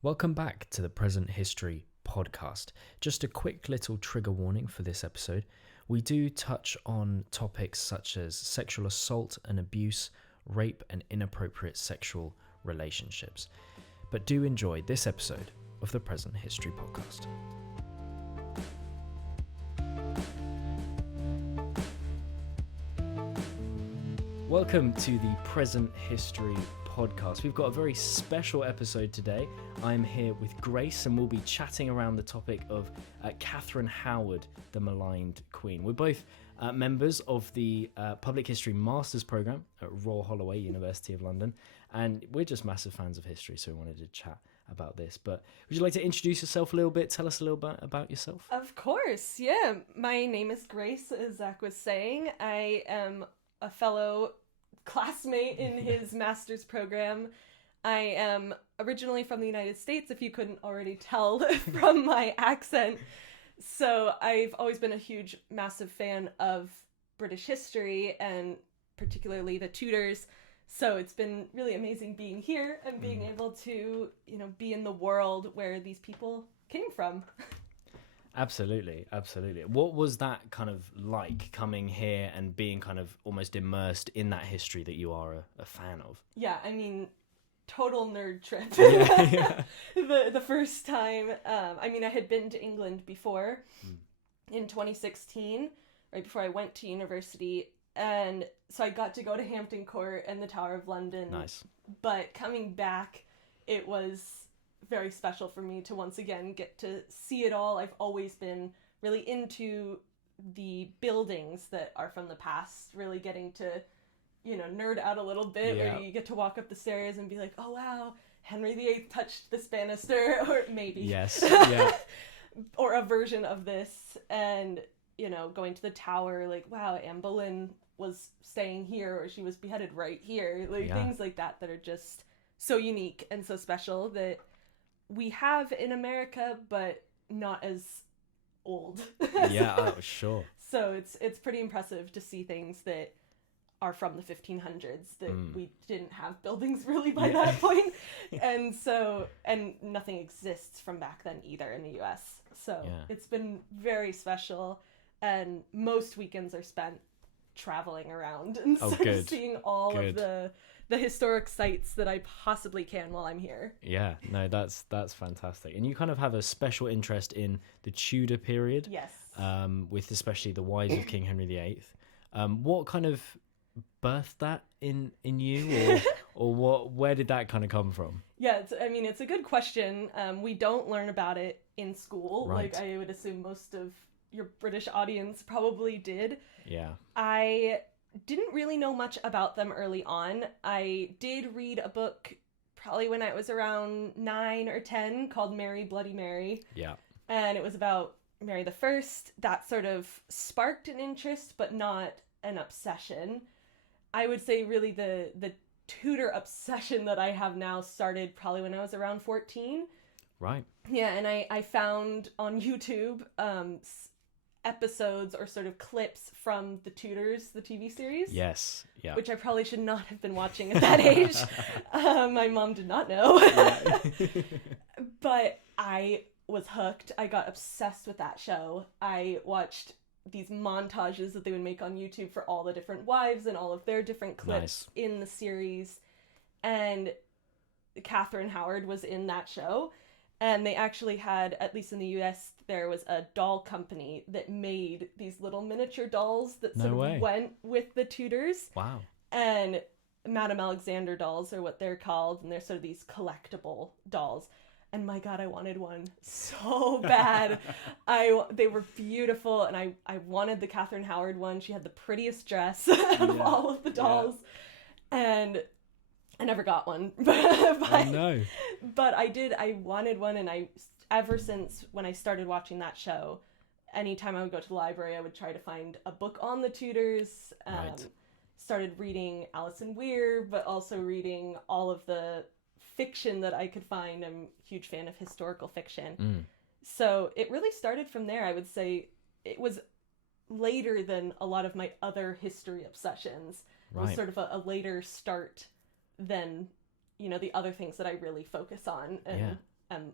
Welcome back to the Present History podcast. Just a quick little trigger warning for this episode. We do touch on topics such as sexual assault and abuse, rape and inappropriate sexual relationships. But do enjoy this episode of the Present History podcast. Welcome to the Present History podcast. We've got a very special episode today. I'm here with Grace and we'll be chatting around the topic of Katherine Howard, the Maligned Queen. We're both members of the Public History Masters Programme at Royal Holloway, University of London, and we're just massive fans of history, so we wanted to chat about this. But would you like to introduce yourself a little bit? Tell us a little bit about yourself. Of course, yeah. My name is Grace, as Zach was saying. I am a fellow classmate in his master's program. I am originally from the United States, if you couldn't already tell from my accent. So I've always been a huge, massive fan of British history and particularly the Tudors. So it's been really amazing being here and being able to, be in the world where these people came from. Absolutely. What was that kind of like coming here and being kind of almost immersed in that history that you are a fan of? Yeah, I mean, total nerd trip. Yeah. The first time, I had been to England before in 2016, right before I went to university. And so I got to go to Hampton Court and the Tower of London. Nice. But coming back, it was very special for me to once again get to see it all. I've always been really into the buildings that are from the past, really getting to, nerd out a little bit, where you get to walk up the stairs and be like, oh wow, Henry VIII touched this banister, or maybe. Yes, yeah. Or a version of this, and, going to the tower, like, wow, Anne Boleyn was staying here, or she was beheaded right here, things like that are just so unique and so special that we have in America, but not as old. Yeah, oh, sure. So it's pretty impressive to see things that are from the 1500s that we didn't have buildings really by that point. And nothing exists from back then either in the US. So It's been very special, and most weekends are spent traveling around and seeing all of the historic sites that I possibly can while I'm here. Yeah, no, that's fantastic. And you kind of have a special interest in the Tudor period. Yes. With especially the wives of King Henry VIII. What kind of birthed that in you, or where did that kind of come from? Yeah, it's a good question. We don't learn about it in school. Right. Like I would assume most of your British audience probably did. Yeah. I didn't really know much about them early on. I did read a book probably when I was around 9 or 10 called Mary, Bloody Mary. Yeah. And it was about Mary the First. That sort of sparked an interest, but not an obsession. I would say really the Tudor obsession that I have now started probably when I was around 14. Right. Yeah, and I found on YouTube episodes or sort of clips from the Tudors, the TV series. Yes, yeah. Which I probably should not have been watching at that age. My mom did not know. But I was hooked. I got obsessed with that show. I watched these montages that they would make on YouTube for all the different wives and all of their different clips in the series. And Katherine Howard was in that show. And they actually had, at least in the US, there was a doll company that made these little miniature dolls that sort of went with the Tudors. Wow. And Madame Alexander dolls are what they're called, and they're sort of these collectible dolls. And my God, I wanted one so bad. They were beautiful, and I wanted the Katherine Howard one. She had the prettiest dress out of all of the dolls. Yeah. And I never got one. No. But I wanted one, and ever since when I started watching that show, anytime I would go to the library, I would try to find a book on the Tudors. Started reading Alison Weir, but also reading all of the fiction that I could find. I'm a huge fan of historical fiction. So it really started from there. I would say it was later than a lot of my other history obsessions. It was sort of a later start than, the other things that I really focus on and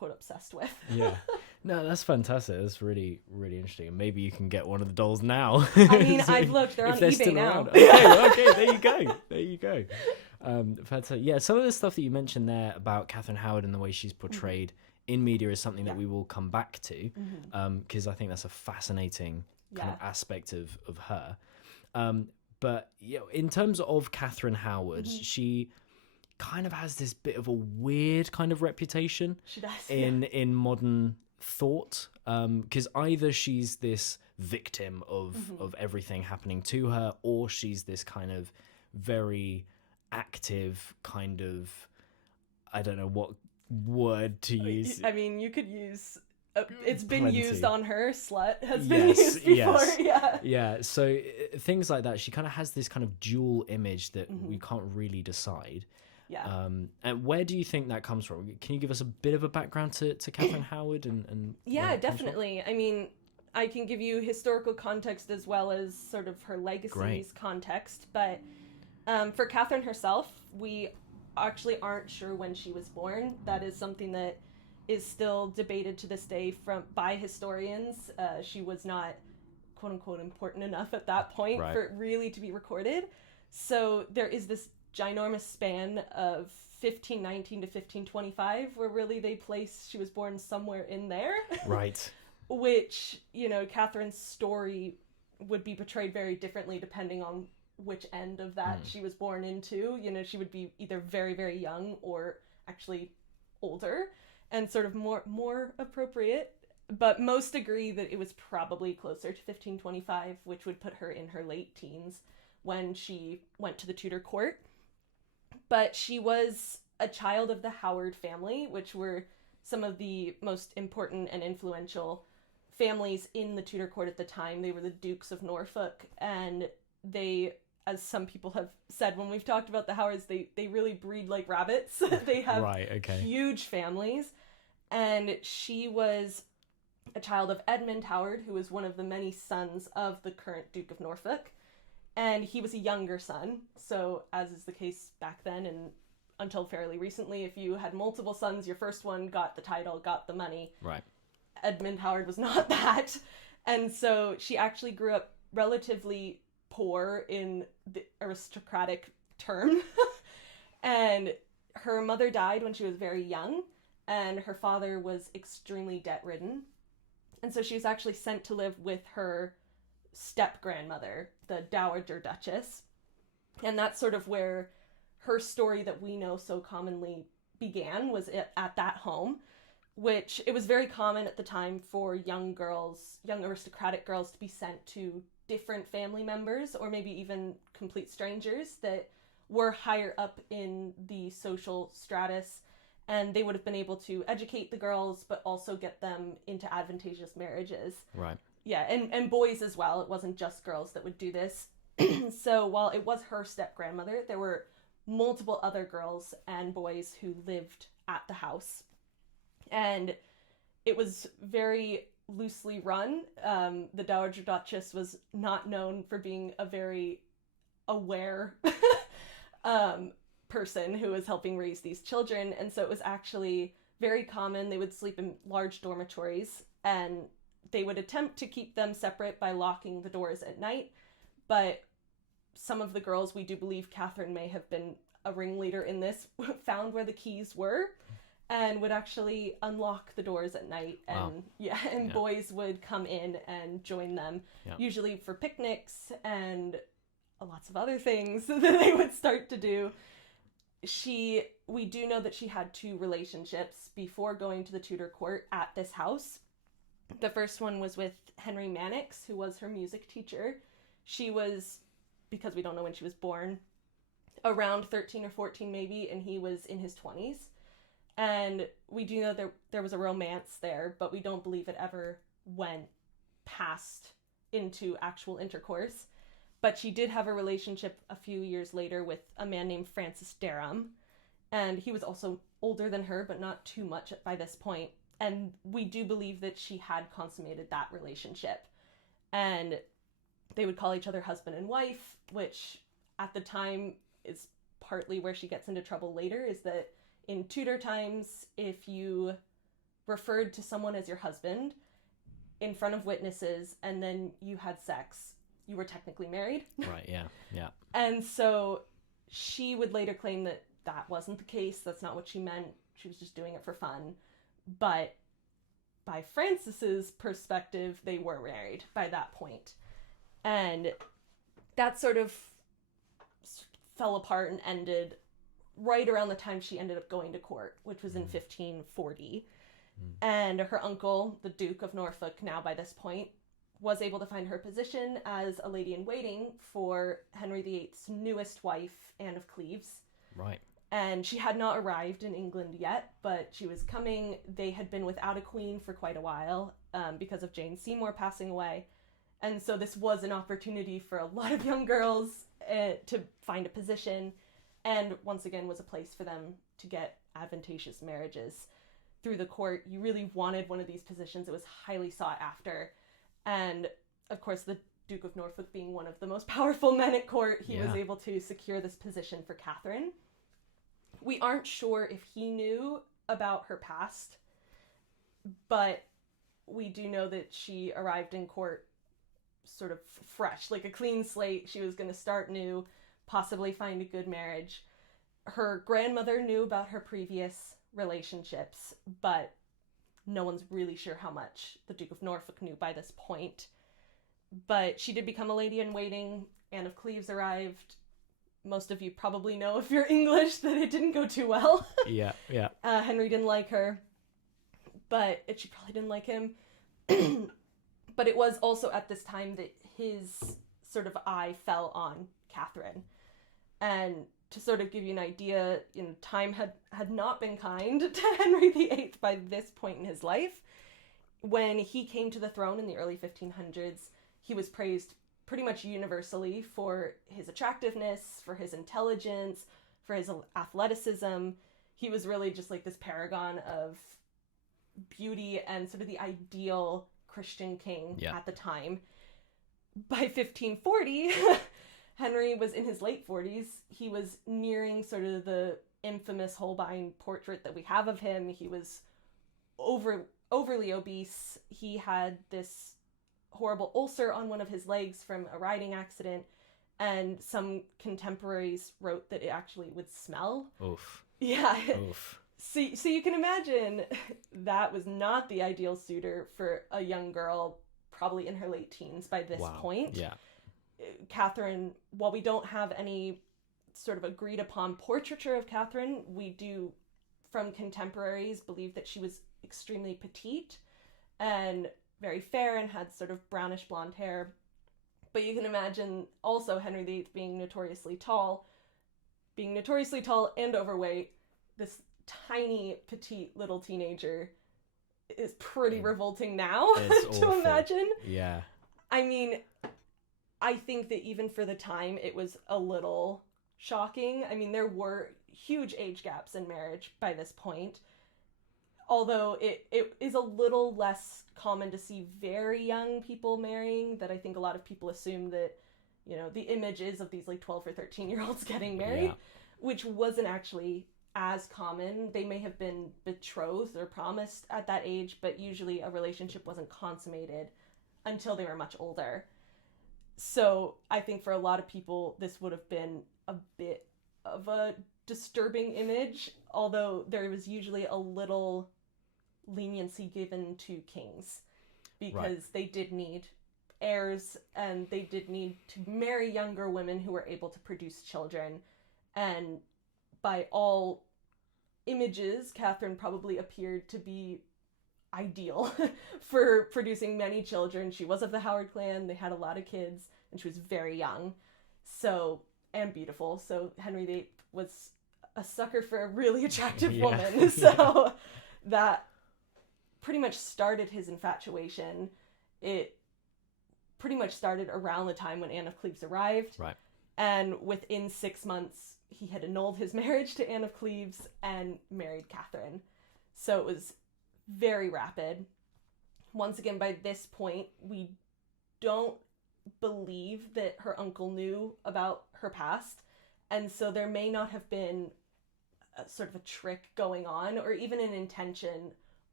quote obsessed with. Yeah. No, that's fantastic. That's really, really interesting. And maybe you can get one of the dolls now. I mean, I've looked. They're on they're eBay still now. around. Okay, there you go. There you go. Fantastic. Yeah, some of the stuff that you mentioned there about Katherine Howard and the way she's portrayed in media is something that we will come back to, because I think that's a fascinating kind of aspect of her. But in terms of Katherine Howard, she kind of has this bit of a weird kind of reputation She does, in modern thought, because either she's this victim of everything happening to her, or she's this kind of very active kind of, I don't know what word to use. I mean, you could use it's been Plenty. used on her. Slut has been used before. Yeah, so things like that. She kind of has this kind of dual image that we can't really decide. And where do you think that comes from? Can you give us a bit of a background to Katherine Howard and Yeah, definitely. I mean, I can give you historical context as well as sort of her legacy's context, but for Katherine herself, we actually aren't sure when she was born. That is something that is still debated to this day by historians. She was not, quote unquote, important enough at that point for it really to be recorded. So there is this ginormous span of 1519 to 1525 where really they place she was born somewhere in there. Right. Which, Catherine's story would be portrayed very differently depending on which end of that she was born into. She would be either very, very young or actually older and sort of more appropriate. But most agree that it was probably closer to 1525, which would put her in her late teens when she went to the Tudor court. But she was a child of the Howard family, which were some of the most important and influential families in the Tudor court at the time. They were the Dukes of Norfolk, and they, as some people have said when we've talked about the Howards, they really breed like rabbits. They have huge families. And she was a child of Edmund Howard, who was one of the many sons of the current Duke of Norfolk. And he was a younger son. So, as is the case back then and until fairly recently, if you had multiple sons, your first one got the title, got the money. Right. Edmund Howard was not that. And so she actually grew up relatively poor in the aristocratic term. And her mother died when she was very young, and her father was extremely debt-ridden. And so she was actually sent to live with her step-grandmother, the Dowager Duchess. And that's sort of where her story that we know so commonly began, was at that home, which it was very common at the time for young aristocratic girls to be sent to different family members, or maybe even complete strangers that were higher up in the social stratus, and they would have been able to educate the girls, but also get them into advantageous marriages. Right. Yeah, and boys as well. It wasn't just girls that would do this. So while it was her step-grandmother, there were multiple other girls and boys who lived at the house. And it was very loosely run. The Dowager Duchess was not known for being a very aware person who was helping raise these children. And so it was actually very common. They would sleep in large dormitories, and they would attempt to keep them separate by locking the doors at night. But some of the girls, we do believe Katherine may have been a ringleader in this, found where the keys were and would actually unlock the doors at night. And boys would come in and join them, usually for picnics and lots of other things that they would start to do. We do know that she had 2 relationships before going to the Tudor court at this house. The first one was with Henry Mannix, who was her music teacher. She was, because we don't know when she was born, around 13 or 14 maybe, and he was in his 20s. And we do know there was a romance there, but we don't believe it ever went past into actual intercourse. But she did have a relationship a few years later with a man named Francis Derham, and he was also older than her, but not too much by this point. And we do believe that she had consummated that relationship. And they would call each other husband and wife, which at the time is partly where she gets into trouble later, is that in Tudor times, if you referred to someone as your husband in front of witnesses and then you had sex, you were technically married. Right, yeah, yeah. And so she would later claim that that wasn't the case. That's not what she meant. She was just doing it for fun. But by Francis's perspective, they were married by that point. And that sort of fell apart and ended right around the time she ended up going to court, which was in 1540. And her uncle, the Duke of Norfolk, now by this point, was able to find her position as a lady-in-waiting for Henry VIII's newest wife, Anne of Cleves. Right. And she had not arrived in England yet, but she was coming. They had been without a queen for quite a while because of Jane Seymour passing away. And so this was an opportunity for a lot of young girls to find a position, and once again was a place for them to get advantageous marriages. Through the court, you really wanted one of these positions. It was highly sought after. And of course, the Duke of Norfolk being one of the most powerful men at court, he was able to secure this position for Catherine. We aren't sure if he knew about her past, but we do know that she arrived in court sort of fresh, like a clean slate. She was going to start new, possibly find a good marriage. Her grandmother knew about her previous relationships, but no one's really sure how much the Duke of Norfolk knew by this point. But she did become a lady-in-waiting. Anne of Cleves arrived. Most of you probably know, if you're English, that it didn't go too well. Yeah, yeah. Henry didn't like her, but she probably didn't like him. But it was also at this time that his sort of eye fell on Catherine. And to sort of give you an idea, time had not been kind to Henry VIII by this point in his life. When he came to the throne in the early 1500s, he was praised pretty much universally for his attractiveness, for his intelligence, for his athleticism. He was really just like this paragon of beauty and sort of the ideal Christian king at the time. By 1540, Henry was in his late 40s. He was nearing sort of the infamous Holbein portrait that we have of him. He was overly obese. He had this horrible ulcer on one of his legs from a riding accident, and some contemporaries wrote that it actually would smell. Oof. Yeah. Oof. So you can imagine that was not the ideal suitor for a young girl, probably in her late teens by this point. Yeah. Catherine, while we don't have any sort of agreed upon portraiture of Catherine, we do, from contemporaries, believe that she was extremely petite and very fair and had sort of brownish blonde hair. But you can imagine also Henry VIII being notoriously tall and overweight. This tiny, petite little teenager is pretty revolting now to imagine. Yeah. I mean, I think that even for the time, it was a little shocking. I mean, there were huge age gaps in marriage by this point. Although it is a little less common to see very young people marrying, that I think a lot of people assume that, the image is of these like 12 or 13-year-olds getting married, which wasn't actually as common. They may have been betrothed or promised at that age, but usually a relationship wasn't consummated until they were much older. So I think for a lot of people, this would have been a bit of a disturbing image, although there was usually a little leniency given to kings because they did need heirs and they did need to marry younger women who were able to produce children. And by all images, Catherine probably appeared to be ideal for producing many children. She was of the Howard clan. They had a lot of kids, and she was very young, and beautiful. So Henry VIII was a sucker for a really attractive woman. So that pretty much started his infatuation. It pretty much started around the time when Anne of Cleves arrived. Right. And within 6 months, he had annulled his marriage to Anne of Cleves and married Catherine. So it was very rapid. Once again, by this point, we don't believe that her uncle knew about her past. And so there may not have been a sort of a trick going on or even an intention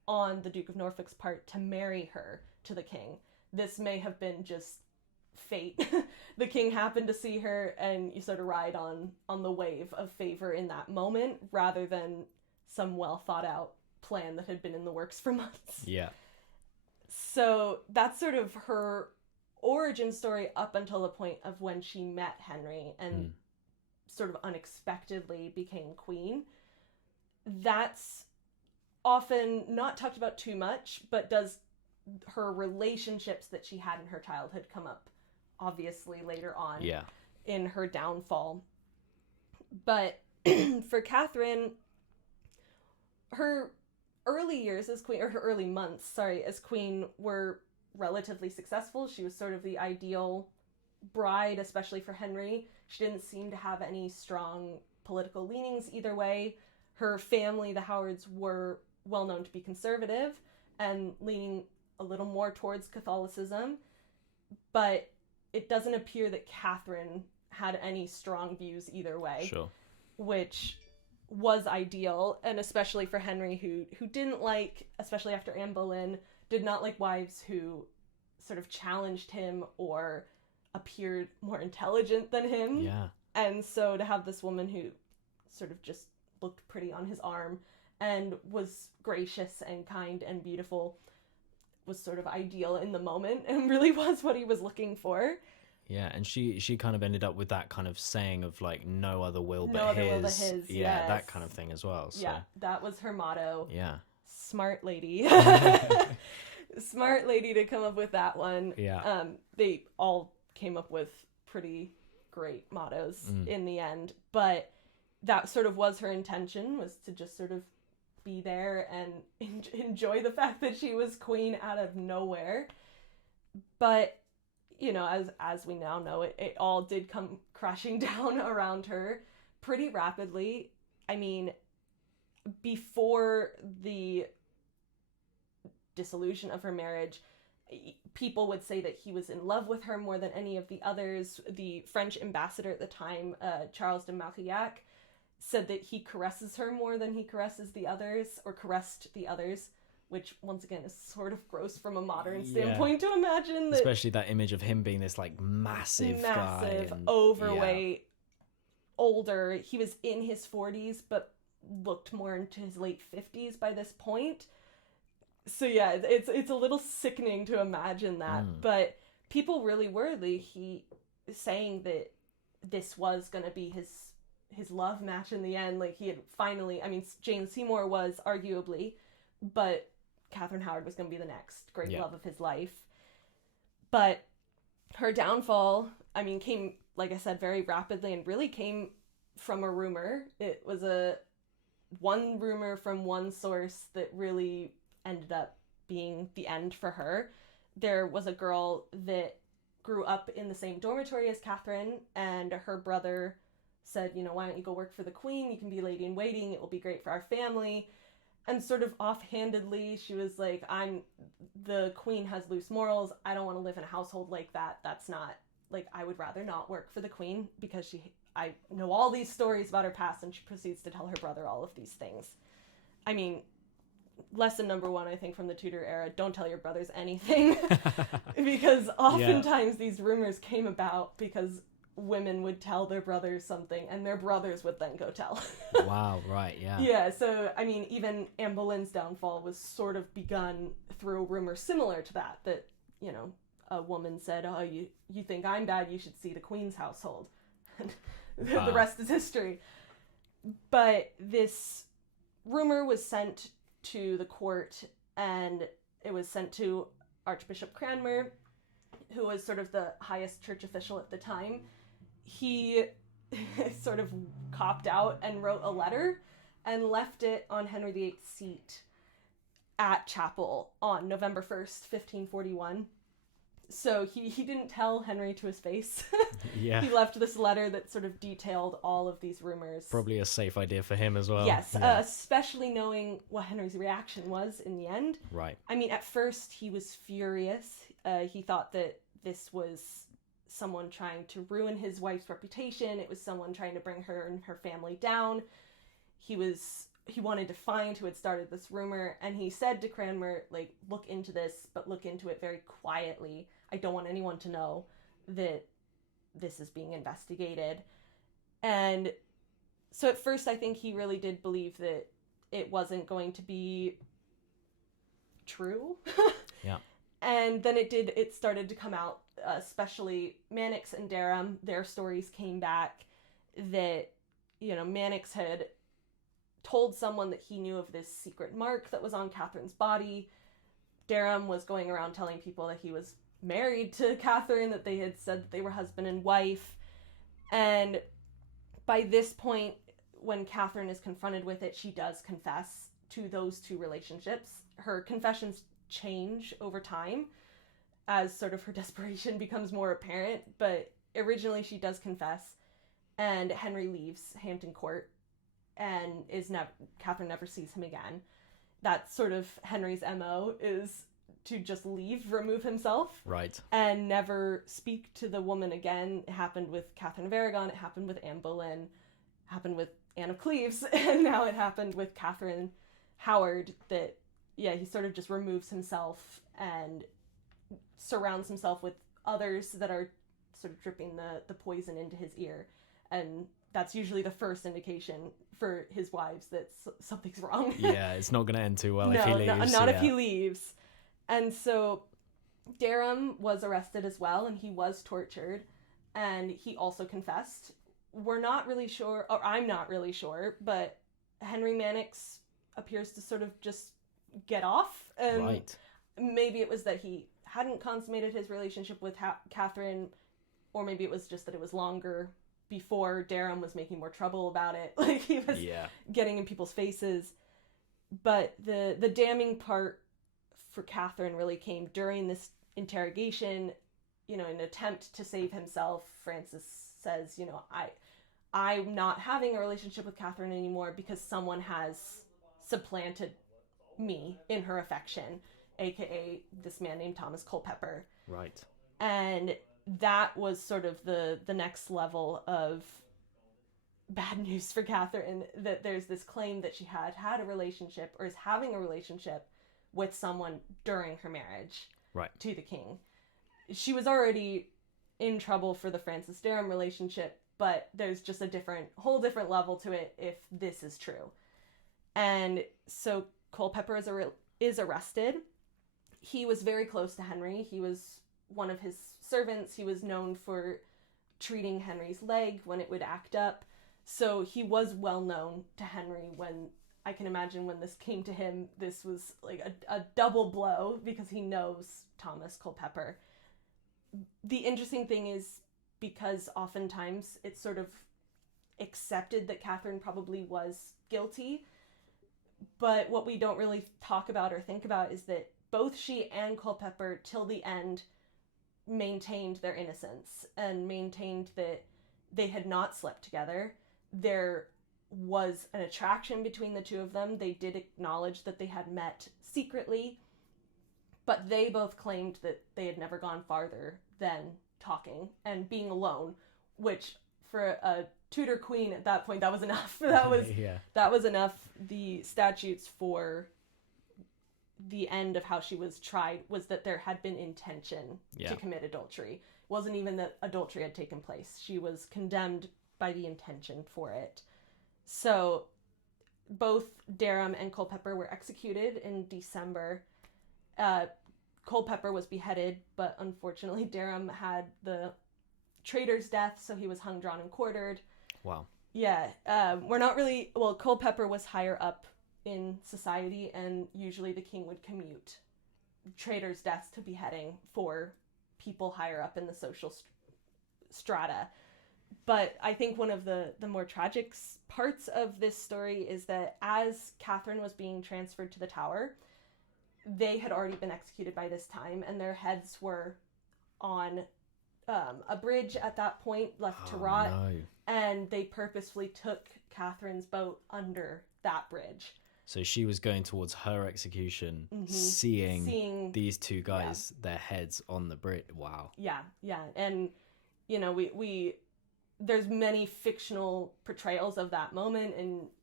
on the Duke of Norfolk's part to marry her to the king. This may have been just fate. The king happened to see her, and you sort of ride on the wave of favor in that moment, rather than some well thought out plan that had been in the works for months. Yeah. So that's sort of her origin story up until the point of when she met Henry and sort of unexpectedly became queen. That's often not talked about too much, but does her relationships that she had in her childhood come up obviously later on in her downfall. But for Catherine, her early years as queen, or her early months, as queen, were relatively successful. She was sort of the ideal bride, especially for Henry. She didn't seem to have any strong political leanings either way. Her family, the Howards, were well known to be conservative and leaning a little more towards Catholicism, but it doesn't appear that Catherine had any strong views either way, which was ideal, and especially for Henry, who didn't like, especially after Anne Boleyn, did not like wives who sort of challenged him or appeared more intelligent than him. Yeah. And so to have this woman who sort of just looked pretty on his arm and was gracious and kind and beautiful was sort of ideal in the moment, and really was what he was looking for. Yeah, and she kind of ended up with that kind of saying of like, no other will but his. Yeah, yes. That kind of thing as well. So. Yeah, that was her motto. Yeah. Smart lady. Smart lady to come up with that one. Yeah. They all came up with pretty great mottos in the end, but that sort of was her intention, was to just sort of be there and enjoy the fact that she was queen out of nowhere. But, you know, as we now know, it all did come crashing down around her pretty rapidly. I mean, before the dissolution of her marriage, people would say that he was in love with her more than any of the others. The French ambassador at the time, Charles de Marillac, said that he caresses her more than he caresses the others, or caressed the others, which once again is sort of gross from a modern standpoint to imagine. That, especially that image of him being this like massive guy and, overweight, older. He was in his 40s, but looked more into his late 50s by this point. So yeah, it's a little sickening to imagine that, but people really were saying that this was going to be his love match in the end. Like, he had finally, I mean, Jane Seymour was arguably, but Katherine Howard was going to be the next great love of his life. But her downfall, I mean, came, like I said, very rapidly, and really came from a rumor. It was one rumor from one source that really ended up being the end for her. There was a girl that grew up in the same dormitory as Catherine, and her brother said, you know, why don't you go work for the queen? You can be lady in waiting. It will be great for our family. And sort of offhandedly, she was like, the queen has loose morals. I don't want to live in a household like that. That's not, like, I would rather not work for the queen, because I know all these stories about her past, and she proceeds to tell her brother all of these things. I mean, lesson number one, I think, from the Tudor era, don't tell your brothers anything. Because oftentimes these rumors came about because women would tell their brothers something, and their brothers would then go tell. Wow, right, yeah. Yeah, so, I mean, even Anne Boleyn's downfall was sort of begun through a rumor similar to that, you know, a woman said, oh, you think I'm bad, you should see the queen's household. The rest is history. But this rumor was sent to the court, and it was sent to Archbishop Cranmer, who was sort of the highest church official at the time. He sort of copped out and wrote a letter and left it on Henry VIII's seat at chapel on November 1st, 1541. So he didn't tell Henry to his face. Yeah. He left this letter that sort of detailed all of these rumors. Probably a safe idea for him as well. Yes, especially knowing what Henry's reaction was in the end. Right. I mean, at first he was furious. He thought that this was someone trying to ruin his wife's reputation. It was someone trying to bring her and her family down. He was he wanted to find who had started this rumor, and he said to Cranmer, like, look into this, but look into it very quietly. I don't want anyone to know that this is being investigated. And so at first I think he really did believe that it wasn't going to be true. Yeah. And then it started to come out, especially Mannix and Derham, their stories came back that, you know, Mannix had told someone that he knew of this secret mark that was on Catherine's body. Derham was going around telling people that he was married to Catherine, that they had said that they were husband and wife. And by this point, when Catherine is confronted with it, she does confess to those two relationships. Her confessions change over time as sort of her desperation becomes more apparent, but originally she does confess, and Henry leaves Hampton Court, and Catherine never sees him again. That's sort of Henry's MO, is to just leave, remove himself, right, and never speak to the woman again. It happened with Catherine of Aragon, it happened with Anne Boleyn, it happened with Anne of Cleves, and now it happened with Katherine Howard, that, yeah, he sort of just removes himself and surrounds himself with others that are sort of dripping the poison into his ear. And that's usually the first indication for his wives that something's wrong. Yeah, it's not going to end too well if he leaves. Not if he leaves. And so Derham was arrested as well, and he was tortured, and he also confessed. We're not really sure, or I'm not really sure, but Henry Mannix appears to sort of just get off. Right. Maybe it was that he hadn't consummated his relationship with Catherine, or maybe it was just that it was longer before Derham was making more trouble about it. Like, he was getting in people's faces. But the damning part for Catherine really came during this interrogation. You know, in an attempt to save himself, Francis says, you know, I'm not having a relationship with Catherine anymore because someone has supplanted me in her affection, aka this man named Thomas Culpeper. Right. And that was sort of the next level of bad news for Catherine, that there's this claim that she had a relationship, or is having a relationship with someone during her marriage to the king. She was already in trouble for the Francis Derham relationship, but there's just a whole different level to it if this is true. And so Culpeper is arrested. He was very close to Henry. He was one of his servants. He was known for treating Henry's leg when it would act up. So he was well known to Henry. When I can imagine when this came to him, this was like a double blow, because he knows Thomas Culpeper. The interesting thing is, because oftentimes it's sort of accepted that Catherine probably was guilty, but what we don't really talk about or think about is that both she and Culpeper, till the end, maintained their innocence and maintained that they had not slept together. There was an attraction between the two of them. They did acknowledge that they had met secretly, but they both claimed that they had never gone farther than talking and being alone, which for a Tudor queen at that point, that was enough. That was enough. The statutes for the end of how she was tried was that there had been intention to commit adultery. It wasn't even that adultery had taken place. She was condemned by the intention for it. So both Derham and Culpeper were executed in December. Culpeper was beheaded, but unfortunately Derham had the traitor's death, so he was hung, drawn, and quartered. Wow. Yeah. Culpeper was higher up in society, and usually the king would commute traitors' deaths to beheading for people higher up in the social strata. But I think one of the more tragic parts of this story is that as Catherine was being transferred to the Tower, they had already been executed by this time, and their heads were on a bridge at that point, left to rot. No. And they purposefully took Catherine's boat under that bridge. So she was going towards her execution, seeing these two guys, their heads on the bridge. Wow. Yeah. And, you know, we there's many fictional portrayals of that moment, and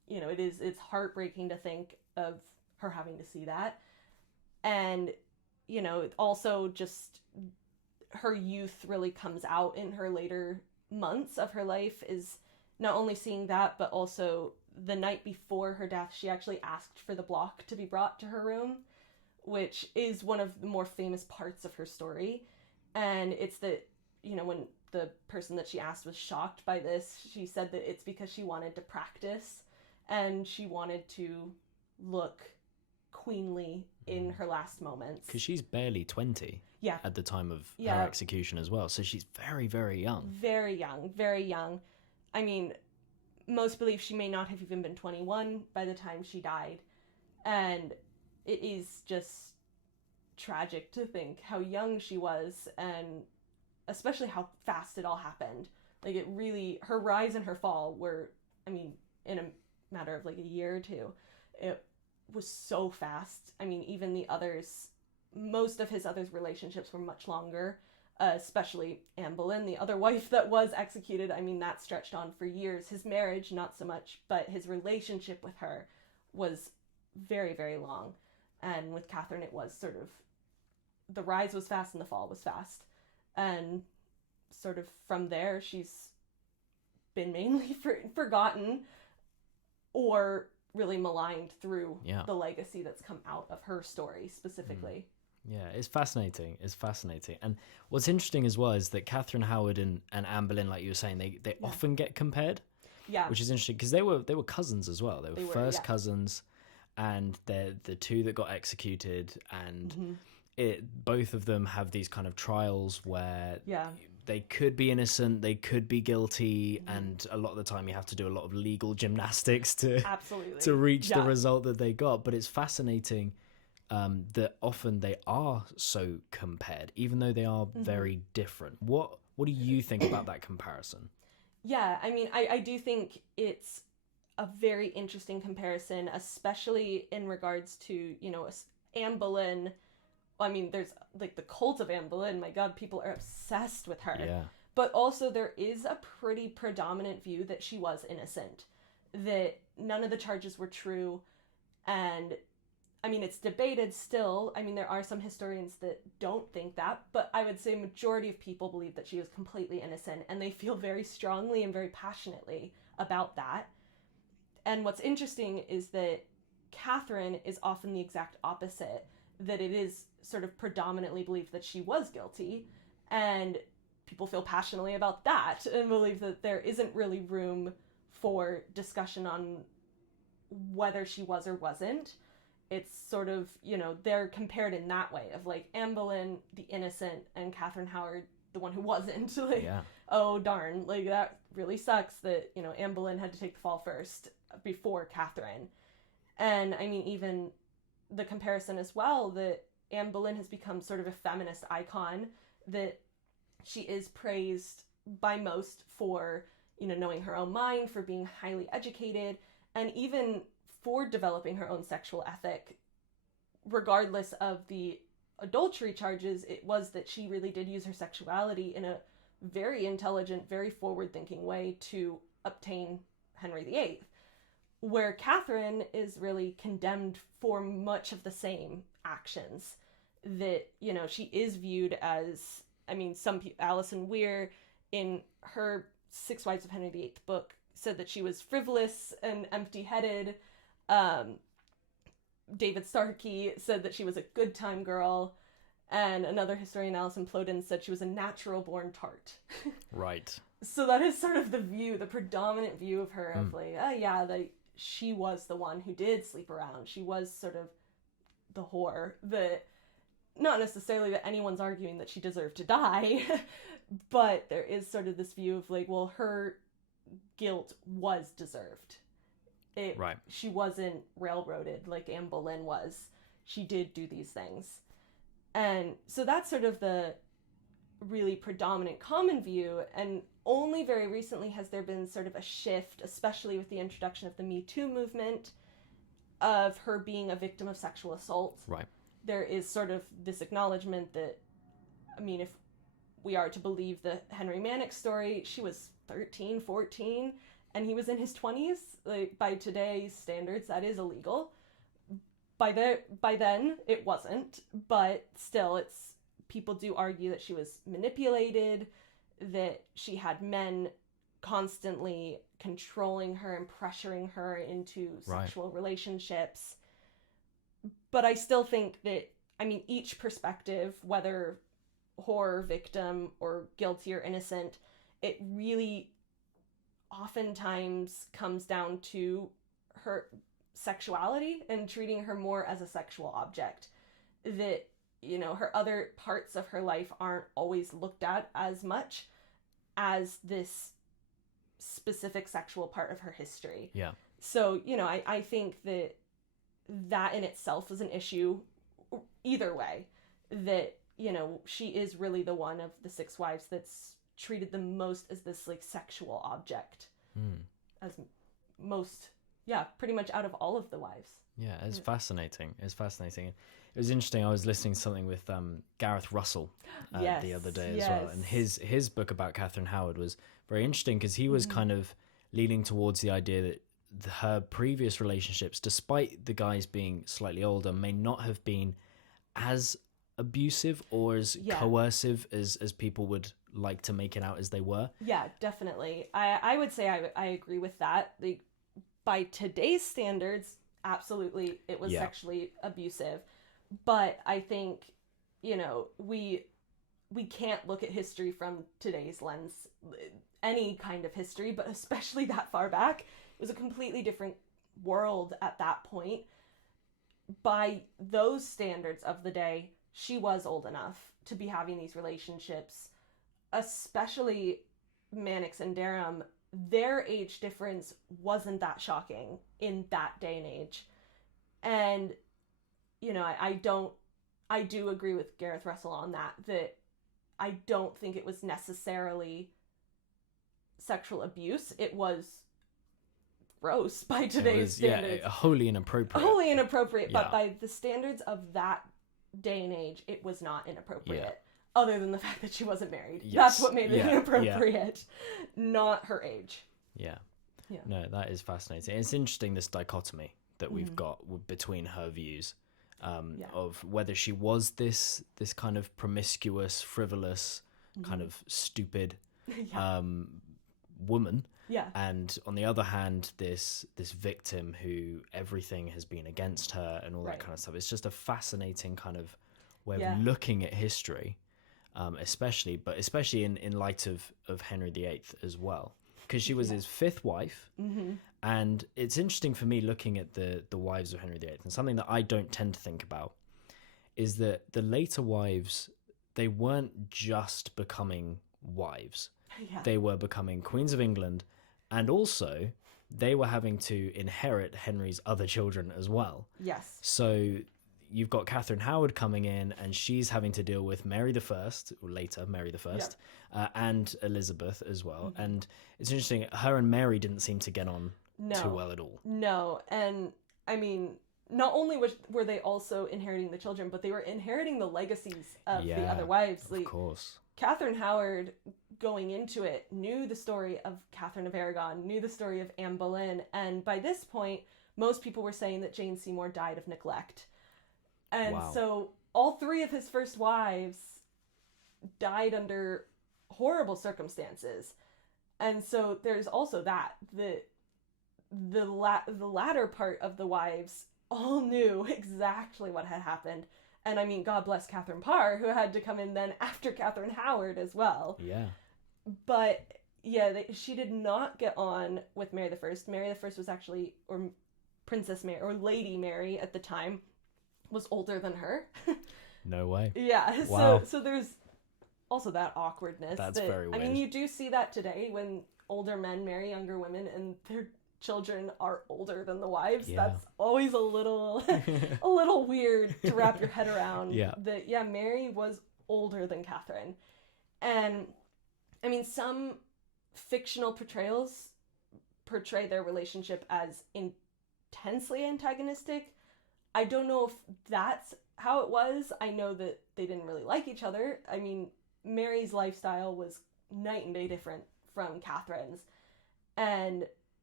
it's heartbreaking to think of her having to see that. And, also just her youth really comes out in her later months of her life, is not only seeing that, but also the night before her death, she actually asked for the block to be brought to her room, which is one of the more famous parts of her story. And it's that, when the person that she asked was shocked by this, she said that it's because she wanted to practice and she wanted to look queenly in her last moments. Because she's barely 20 at the time of her execution as well. So she's very, very young. Very young, very young. I mean, most believe she may not have even been 21 by the time she died. And it is just tragic to think how young she was, and especially how fast it all happened. Like, it really, her rise and her fall were, in a matter of like a year or two. It was so fast. Even the others, most of his other relationships were much longer, especially Anne Boleyn, the other wife that was executed. That stretched on for years. His marriage, not so much, but his relationship with her was very, very long. And with Catherine, it was sort of, the rise was fast and the fall was fast. And sort of from there, she's been mainly forgotten or really maligned through the legacy that's come out of her story specifically. Yeah, it's fascinating. And what's interesting as well is that Katherine Howard and Anne Boleyn, like you were saying, they often get compared. Yeah. Which is interesting because they were cousins as well. They were first cousins, and they're the two that got executed, and both of them have these kind of trials where they could be innocent, they could be guilty, and a lot of the time you have to do a lot of legal gymnastics to reach the result that they got. But it's fascinating that often they are so compared, even though they are very different. What do you think about that comparison? Yeah, I do think it's a very interesting comparison, especially in regards to, Anne Boleyn. There's like the cult of Anne Boleyn. My God, people are obsessed with her. Yeah. But also there is a pretty predominant view that she was innocent, that none of the charges were true. And it's debated still. There are some historians that don't think that, but I would say a majority of people believe that she was completely innocent, and they feel very strongly and very passionately about that. And what's interesting is that Catherine is often the exact opposite, that it is sort of predominantly believed that she was guilty, and people feel passionately about that and believe that there isn't really room for discussion on whether she was or wasn't. It's sort of, they're compared in that way of like Anne Boleyn, the innocent, and Katherine Howard, the one who wasn't. Oh darn, like that really sucks that, Anne Boleyn had to take the fall first before Catherine. And even the comparison as well, that Anne Boleyn has become sort of a feminist icon, that she is praised by most for, knowing her own mind, for being highly educated, and even for developing her own sexual ethic. Regardless of the adultery charges, it was that she really did use her sexuality in a very intelligent, very forward-thinking way to obtain Henry VIII. Where Catherine is really condemned for much of the same actions, that, she is viewed as, Alison Weir in her Six Wives of Henry VIII book said that she was frivolous and empty-headed. David Starkey said that she was a good time girl, and another historian, Alison Plowden, said she was a natural-born tart. Right. So that is sort of the predominant view of her, of like, she was the one who did sleep around. She was sort of the whore. That, not necessarily that anyone's arguing that she deserved to die, but there is sort of this view of like, well, her guilt was deserved. She wasn't railroaded like Anne Boleyn was. She did do these things. And so that's sort of the really predominant common view, and only very recently has there been sort of a shift, especially with the introduction of the Me Too movement, of her being a victim of sexual assault. Right. There is sort of this acknowledgement that, if we are to believe the Henry Mannix story, she was 13, 14, and he was in his 20s. Like, by today's standards, that is illegal. By then, it wasn't, but still, people do argue that she was manipulated, that she had men constantly controlling her and pressuring her into sexual relationships. But I still think that, I mean, each perspective, whether horror victim or guilty or innocent, it really oftentimes comes down to her sexuality and treating her more as a sexual object. That, you know, her other parts of her life aren't always looked at as much as this specific sexual part of her history. Yeah. So, you know, I think that in itself is an issue either way. That, you know, she is really the one of the 6 wives that's treated the most as this, like, sexual object. As most, pretty much out of all of the wives. Yeah, it's fascinating. It's fascinating. It was interesting. I was listening to something with Gareth Russell the other day as well. And his book about Katherine Howard was very interesting because he was kind of leaning towards the idea that her previous relationships, despite the guys being slightly older, may not have been as abusive or as coercive as people would like to make it out as they were. Yeah, definitely. I would say I agree with that. By today's standards, absolutely, it was sexually abusive. But I think, you know, we can't look at history from today's lens, any kind of history, but especially that far back. It was a completely different world at that point. By those standards of the day, she was old enough to be having these relationships, especially Mannix and Derham. Their age difference wasn't that shocking in that day and age. And, you know, I do agree with Gareth Russell on that I don't think it was necessarily sexual abuse. It was gross by today's standards. Yeah, wholly inappropriate. Wholly inappropriate, but by the standards of that day and age, it was not inappropriate. Yeah. Other than the fact that she wasn't married. Yes. That's what made it inappropriate, not her age. Yeah. No, that is fascinating. It's interesting, this dichotomy that we've got between her views of whether she was this kind of promiscuous, frivolous, kind of stupid woman. Yeah. And on the other hand, this victim who everything has been against her and all that kind of stuff. It's just a fascinating kind of way of looking at history. Especially in light of Henry VIII as well, because she was his 5th wife. And it's interesting for me looking at the wives of Henry VIII, and something that I don't tend to think about is that the later wives, they weren't just becoming wives. They were becoming queens of England, and also they were having to inherit Henry's other children as well. Yes. So you've got Katherine Howard coming in, and she's having to deal with Mary I, or later Mary I, and Elizabeth as well. And it's interesting, her and Mary didn't seem to get on too well at all. No, and I mean, not only were they also inheriting the children, but they were inheriting the legacies of the other wives. Of course. Katherine Howard, going into it, knew the story of Catherine of Aragon, knew the story of Anne Boleyn, and by this point, most people were saying that Jane Seymour died of neglect. And so all 3 of his first wives died under horrible circumstances. And so there's also that, the latter part of the wives all knew exactly what had happened. And I mean, God bless Catherine Parr, who had to come in then after Katherine Howard as well. Yeah. But yeah, she did not get on with Mary I. Mary I was actually, or Princess Mary, or Lady Mary at the time, was older than her. No way. Yeah. Wow. So there's also that awkwardness. That's very weird. I mean, you do see that today when older men marry younger women and their children are older than the wives. Yeah. That's always a little weird to wrap your head around. That Mary was older than Catherine. And I mean, some fictional portrayals portray their relationship as intensely antagonistic. I don't know if that's how it was. I know that they didn't really like each other. I mean, Mary's lifestyle was night and day different from Catherine's. And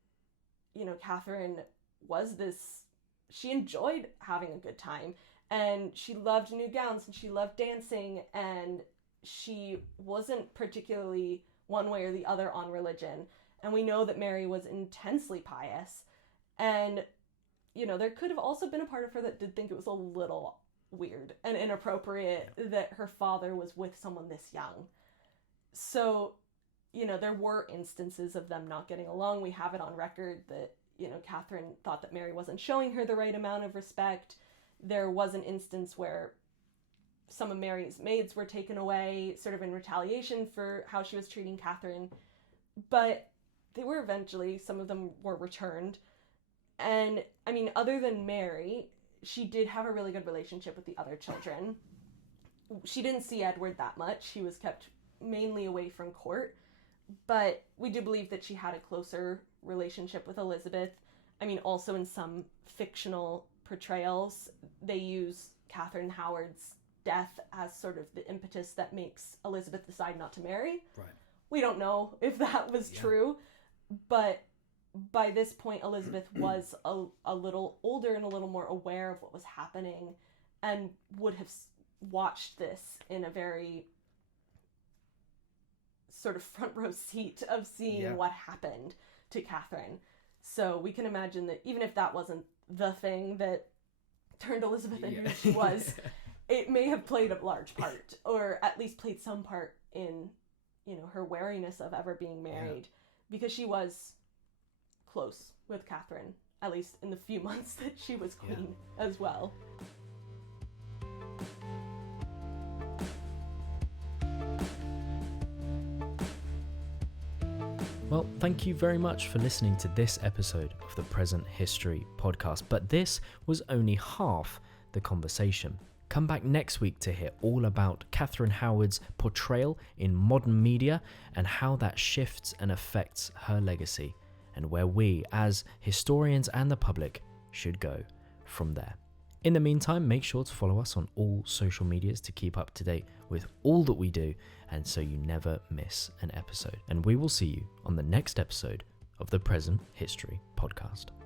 Katherine she enjoyed having a good time, and she loved new gowns, and she loved dancing, and she wasn't particularly one way or the other on religion. And we know that Mary was intensely pious, and there could have also been a part of her that did think it was a little weird and inappropriate that her father was with someone this young. So, there were instances of them not getting along. We have it on record that, Katherine thought that Mary wasn't showing her the right amount of respect. There was an instance where some of Mary's maids were taken away, sort of in retaliation for how she was treating Katherine. But they were eventually, some of them were returned. And, other than Mary, she did have a really good relationship with the other children. She didn't see Edward that much. He was kept mainly away from court. But we do believe that she had a closer relationship with Elizabeth. Also in some fictional portrayals, they use Katherine Howard's death as sort of the impetus that makes Elizabeth decide not to marry. Right. We don't know if that was true, but by this point, Elizabeth was a little older and a little more aware of what was happening, and would have watched this in a very sort of front row seat of seeing what happened to Katherine. So we can imagine that even if that wasn't the thing that turned Elizabeth into who she was, it may have played a large part, or at least played some part in, her wariness of ever being married, because she was close with Katherine, at least in the few months that she was queen as well. Well, thank you very much for listening to this episode of the Present History podcast, but this was only half the conversation. Come back next week to hear all about Katherine Howard's portrayal in modern media and how that shifts and affects her legacy, and where we, as historians and the public, should go from there. In the meantime, make sure to follow us on all social medias to keep up to date with all that we do, and so you never miss an episode. And we will see you on the next episode of the Present History podcast.